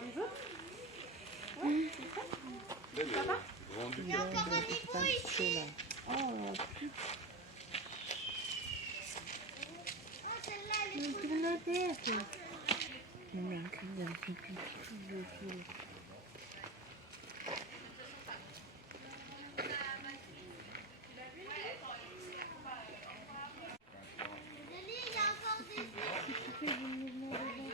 les autres. Ouais, c'est prêt. Ça va? Il y a encore un niveau ici. Oh, putain. Oh, celle-là, elle est Mais trop tourne la tête. Mais non, il y a un pipi. jolie. Il y a encore des Si tu fais du mouvement dedans,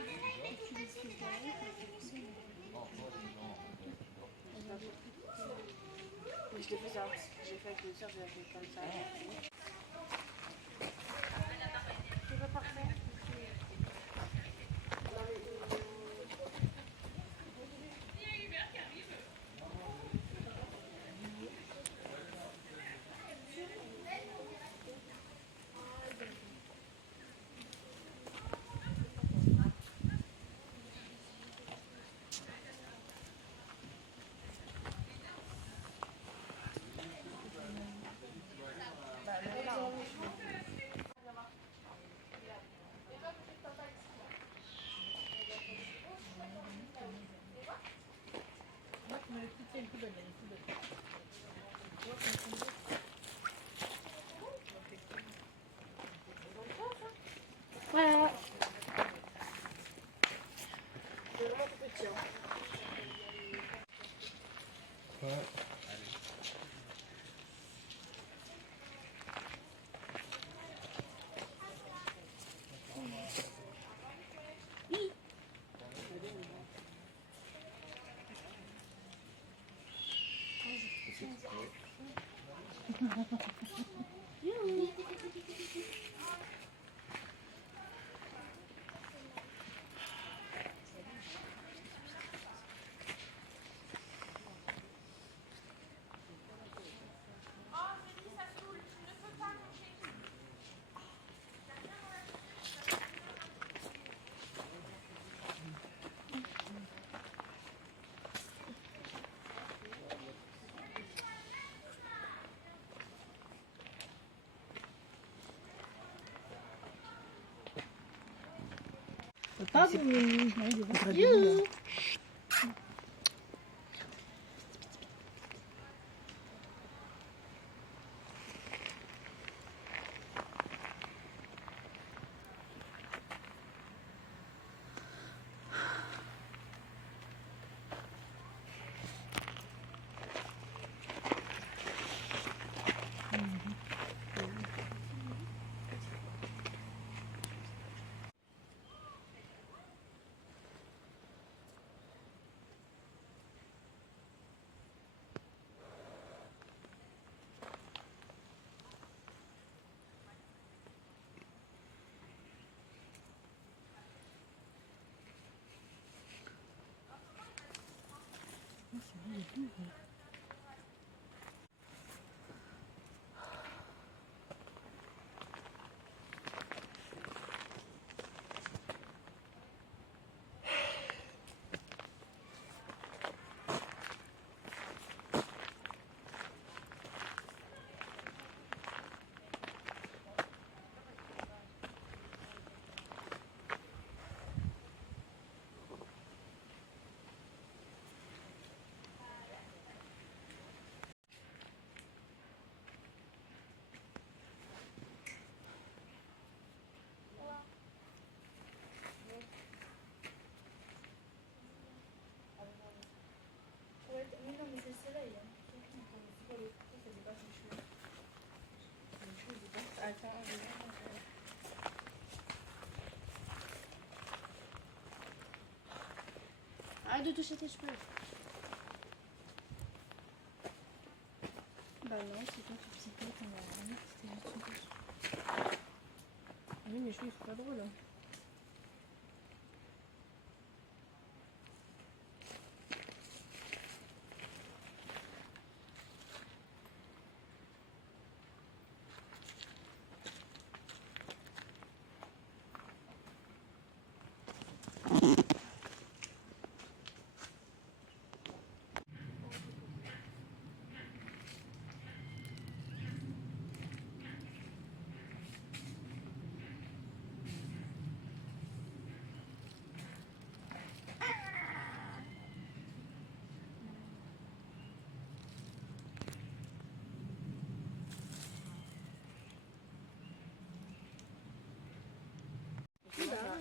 je l'ai fait ça. J'ai fait avec le tien, j'ai fait comme ça. C'est pas parfait. Voilà. C'est vraiment tout petit. Hein. Ouais. Pas bon. Mais non, mais c'est le soleil. Hein. C'est pas l'autre. Ça dépasse les cheveux. Les cheveux dépassent. Attends, je vais Arrête de toucher tes cheveux. Bah non, c'est toi qui psychote, on va rien. C'était juste une touche. Oui, mes cheveux, ils sont pas drôles. Hein.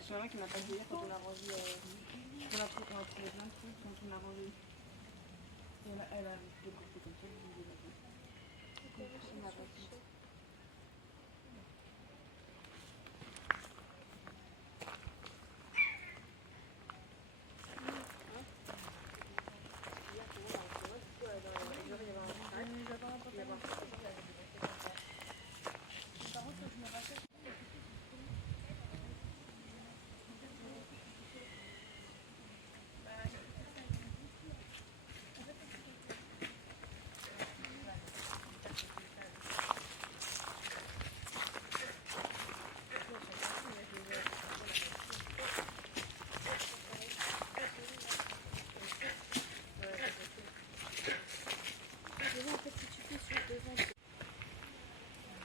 C'est maman qui m'a pas dit hier quand on a rangé. On a trouvé plein de trucs quand on a rangé. Elle a découpé comme ça. Elle m'a pas dit.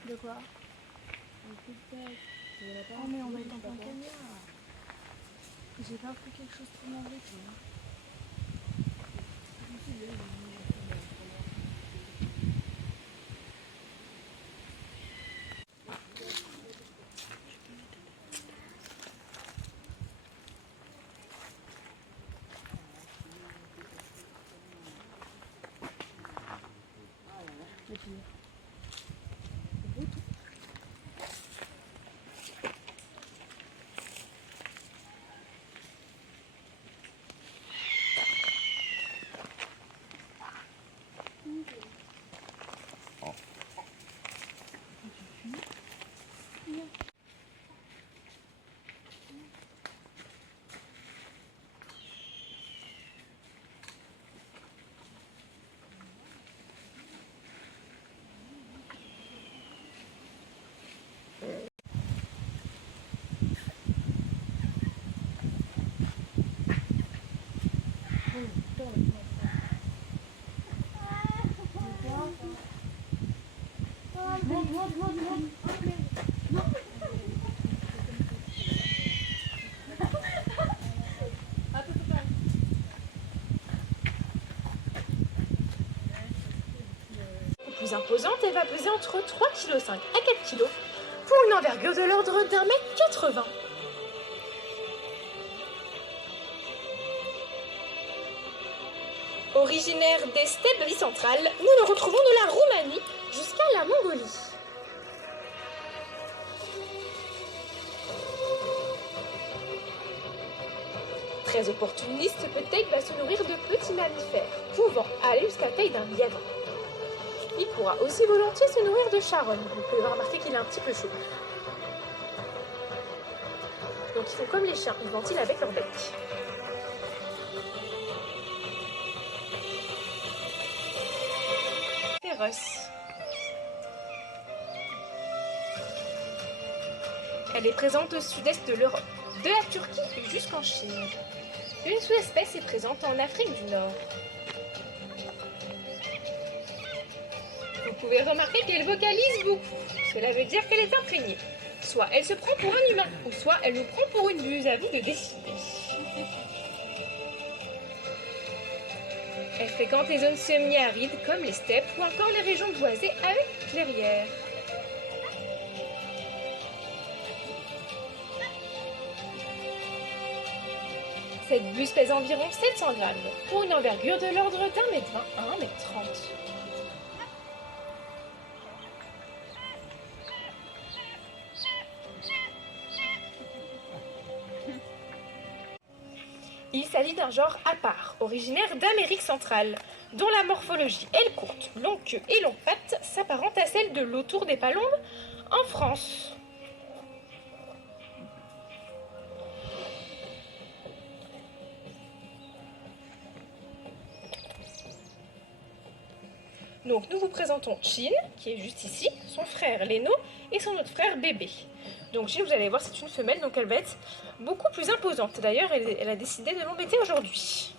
De quoi? Oh mais on va être en plein cagnard. J'ai pas pris quelque chose pour manger, tu vois. Plus imposante, elle va peser entre 3,5 kg à 4 kg pour une envergure de l'ordre d'1,80 m. Originaire des steppes bicentrales, nous le retrouvons de la Roumanie jusqu'à la Mongolie. Très opportuniste, ce peut-être va se nourrir de petits mammifères, pouvant aller jusqu'à la taille d'un lièvre. Il pourra aussi volontiers se nourrir de charognes. Vous pouvez remarquer qu'il est un petit peu chaud. Donc ils font comme les chiens, ils ventilent avec leur bec. Féroce. Elle est présente au sud-est de l'Europe, de la Turquie jusqu'en Chine. Une sous-espèce est présente en Afrique du Nord. Vous pouvez remarquer qu'elle vocalise beaucoup. Cela veut dire qu'elle est imprégnée. Soit elle se prend pour un humain, ou soit elle nous prend pour une buse. À vous de décider. Elle fréquente les zones semi-arides comme les steppes ou encore les régions boisées avec clairières. Cette buse pèse environ 700 grammes pour une envergure de l'ordre d'1,20 m à 1,30 m. Il s'agit d'un genre à part, originaire d'Amérique centrale, dont la morphologie aile courte, longue queue et longue patte s'apparente à celle de l'autour des palombes en France. Donc nous vous présentons Chin, qui est juste ici, son frère Leno et son autre frère Bébé. Donc Chin, vous allez voir, c'est une femelle, donc elle va être beaucoup plus imposante. D'ailleurs, elle a décidé de l'embêter aujourd'hui.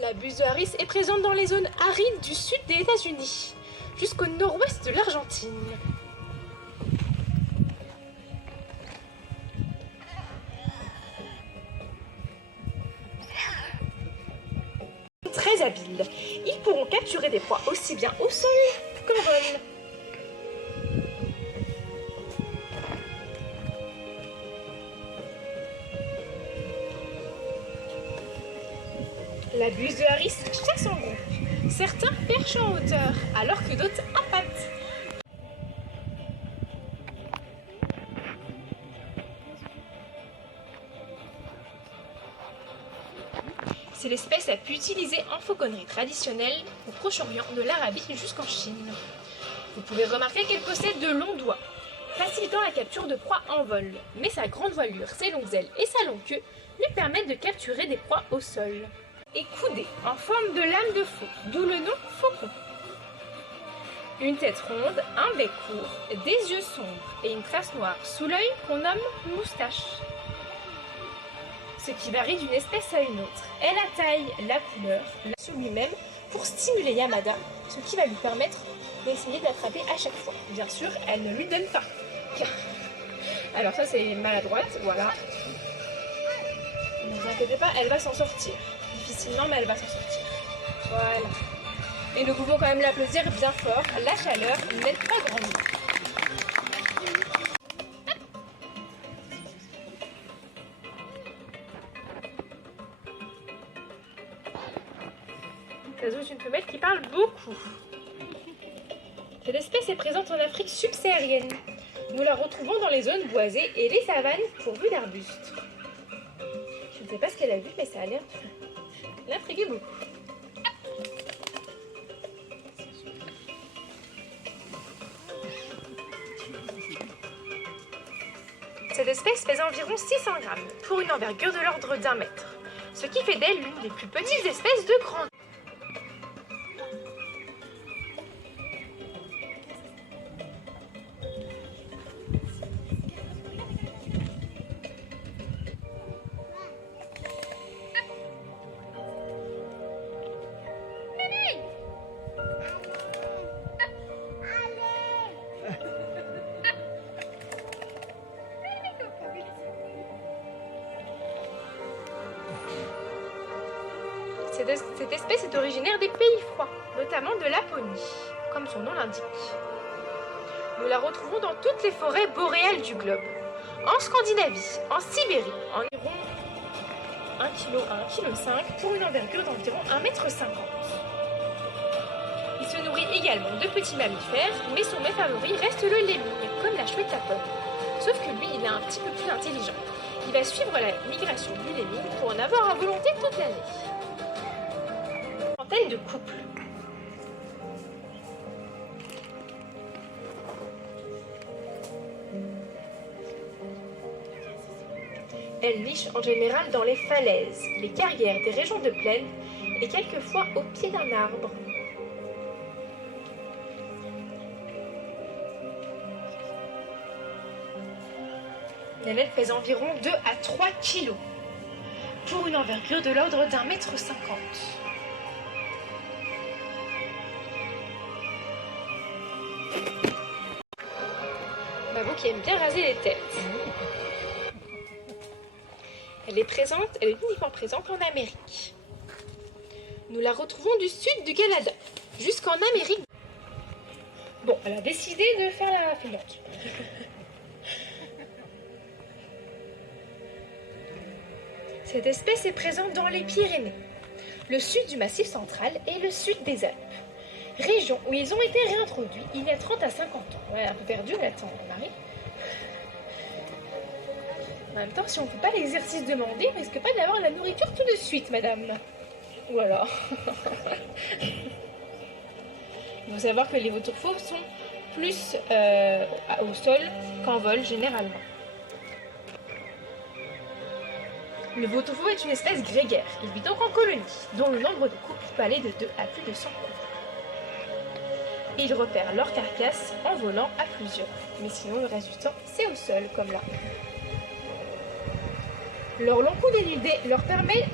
La buse de Harris est présente dans les zones arides du sud des États-Unis, jusqu'au nord-ouest de l'Argentine. Très habiles. Ils pourront capturer des proies aussi bien au sol qu'en vol. La buse de Harris chasse en groupe. Certains perchent en hauteur, alors que d'autres appâtent. C'est l'espèce la plus utilisée en fauconnerie traditionnelle au Proche-Orient, de l'Arabie jusqu'en Chine. Vous pouvez remarquer qu'elle possède de longs doigts, facilitant la capture de proies en vol. Mais sa grande voilure, ses longues ailes et sa longue queue lui permettent de capturer des proies au sol. Et coudée en forme de lame de faux, d'où le nom faucon. Une tête ronde, un bec court, des yeux sombres et une trace noire sous l'œil qu'on nomme moustache. Ce qui varie d'une espèce à une autre est la taille, la couleur, sur lui-même pour stimuler Yamada, ce qui va lui permettre d'essayer de l'attraper à chaque fois. Bien sûr, elle ne lui donne pas. Alors ça c'est maladroite, voilà. Ne vous inquiétez pas, elle va s'en sortir. Difficilement, mais elle va s'en sortir. Voilà. Et nous pouvons quand même l'applaudir bien fort. La chaleur n'aide pas grand monde. Tazou est une femelle qui parle beaucoup. Cette espèce est présente en Afrique subsaharienne. Nous la retrouvons dans les zones boisées et les savanes pourvues d'arbustes. Je ne sais pas ce qu'elle a vu, mais ça a l'air de l'intriguer beaucoup. Cette espèce pèse environ 600 grammes, pour une envergure de l'ordre d'1 mètre, ce qui fait d'elle l'une des plus petites espèces de grande. Cette espèce est originaire des pays froids, notamment de Laponie, comme son nom l'indique. Nous la retrouvons dans toutes les forêts boréales du globe, en Scandinavie, en Sibérie, environ 1 kg à 1,5 kg pour une envergure d'environ 1,50 m. Il se nourrit également de petits mammifères, mais son mets favori reste le lemming, comme la chouette à pomme. Sauf que lui, il est un petit peu plus intelligent. Il va suivre la migration du lemming pour en avoir à volonté toute l'année. De couple. Elle niche en général dans les falaises, les carrières des régions de plaine et quelquefois au pied d'un arbre. Elle pèse environ 2 à 3 kg pour une envergure de l'ordre d'1,50 m. Babou qui aime bien raser les têtes. Elle est uniquement présente en Amérique. Nous la retrouvons du sud du Canada jusqu'en Amérique. Bon, elle a décidé de faire la feignante. Cette espèce est présente dans les Pyrénées, le sud du Massif central et le sud des Alpes. Région où ils ont été réintroduits il y a 30 à 50 ans. Ouais, un peu perdu là-dedans, Marie. En même temps, si on ne fait pas l'exercice demandé, on risque pas d'avoir la nourriture tout de suite, madame. Voilà. Il faut savoir que les vautours fauves sont plus au sol qu'en vol, généralement. Le vautour fauve est une espèce grégaire. Il vit donc en colonie, dont le nombre de couples peut aller de 2 à plus de 100 couples. Ils repèrent leur carcasse en volant à plusieurs. Mais sinon, le reste du temps, c'est au sol, comme là. Leur long cou dénudé leur permet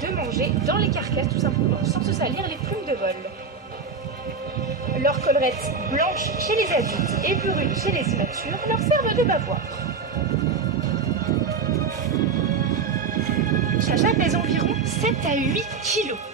de manger dans les carcasses, tout simplement, sans se salir les plumes de vol. Leurs collerettes blanches chez les adultes et brunes chez les immatures leur servent de bavoir. Chacha pèse environ 7 à 8 kilos.